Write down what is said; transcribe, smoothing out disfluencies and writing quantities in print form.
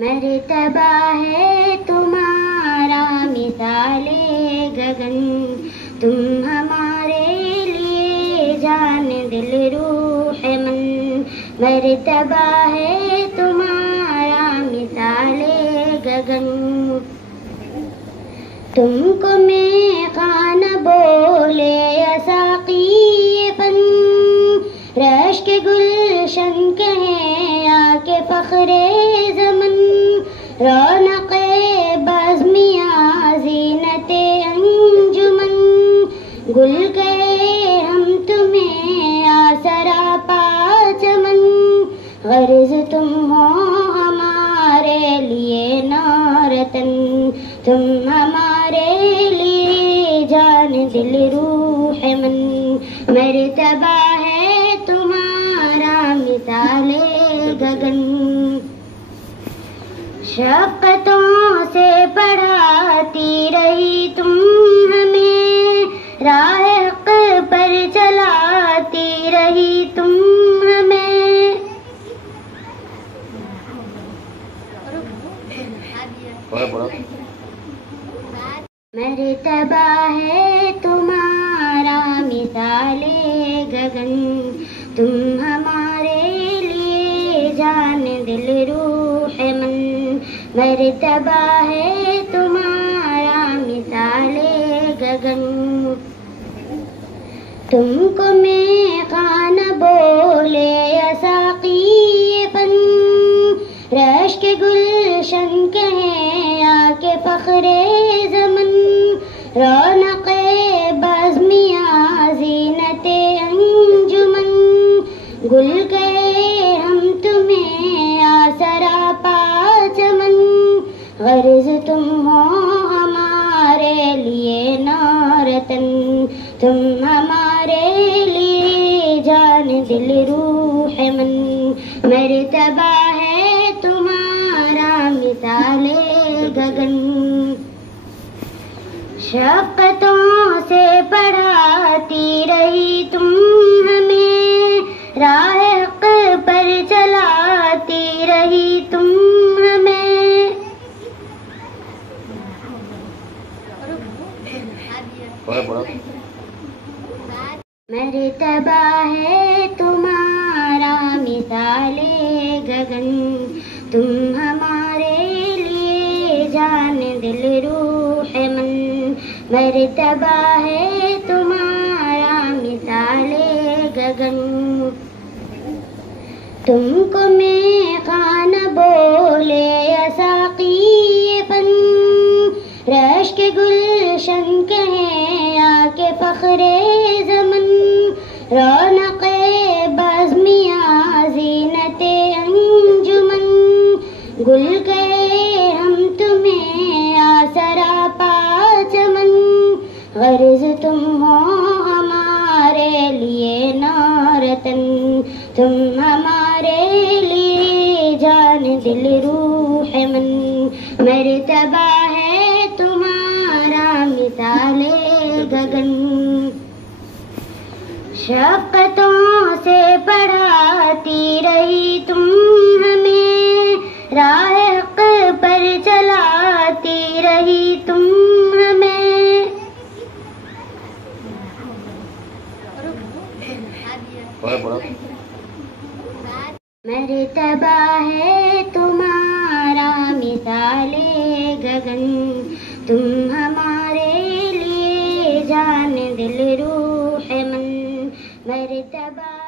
مرتبہ ہے تمہارا مثال گگن، تم ہمارے لیے جان دل روح من۔ مرتبہ ہے تمہارا مثال گگن، تم کو میں خانہ بولے یا ساقی فن، رشک گلشن کہیں یا کہ فخر زمن، رونق بزمیاں زینت انجمن، گل گئے ہم تمہیں آسرا پا چمن، غرض تم ہو ہمارے لیے نورتن، تم ہمارے لیے جان دل روح من۔ مرتبہ ہے تمہارا مثال گگن، شفقتوں سے پڑھاتی رہی تم ہمیں، راہ حق پر چلاتی رہی تم ہمیں، مرتبہ ہے تمہارا مثال گگن، تم ہمارے لیے جان دل روح من۔ مرتبہ ہے تمہارا مثال گگن، تم کو میں خانہ بولے یا ساقی فن، رشک گلشن کہیں یا کہ فخر زمن، رونق بزمیاں زینت انجمن، گل گئے ہم تمہیں آسرا پا چمن، غرض تم ہو ہمارے لیے نورتن، تم ہمارے لیے جان دل روح من۔ مرتبہ ہے تمہارا مثال گگن، شفقتوں سے پڑھاتی رہی تم ہمیں، راہ حق پر چلاتی رہی تم ہمیں، مرتبہ ہے تمہارا مثال گگن، تم ہمارے لیے جان دل روح من۔ مرتبہ ہے تمہارا مثال گگن، تم کو میں خانہ بولے یا ساقی فن، رشک گلشن کہیں یا کہ فخر زمن، رونق بزمیاں زینت انجمن، گل گئے ہم تمہیں آسرا پا چمن، غرض تم ہو ہمارے لیے نورتن، تم ہمارے لیے جان دل روح من۔ مرتبہ ہے تمہارا مثال گگن، شفقتوں سے پڑھاتی رہی تم ہمیں، راہ حق پر چلاتی رہی تم ہمیں، مرتبہ ہے تمہارا مثال گگن، تم ہمارے لیے جان دل روح من۔ مرتبہ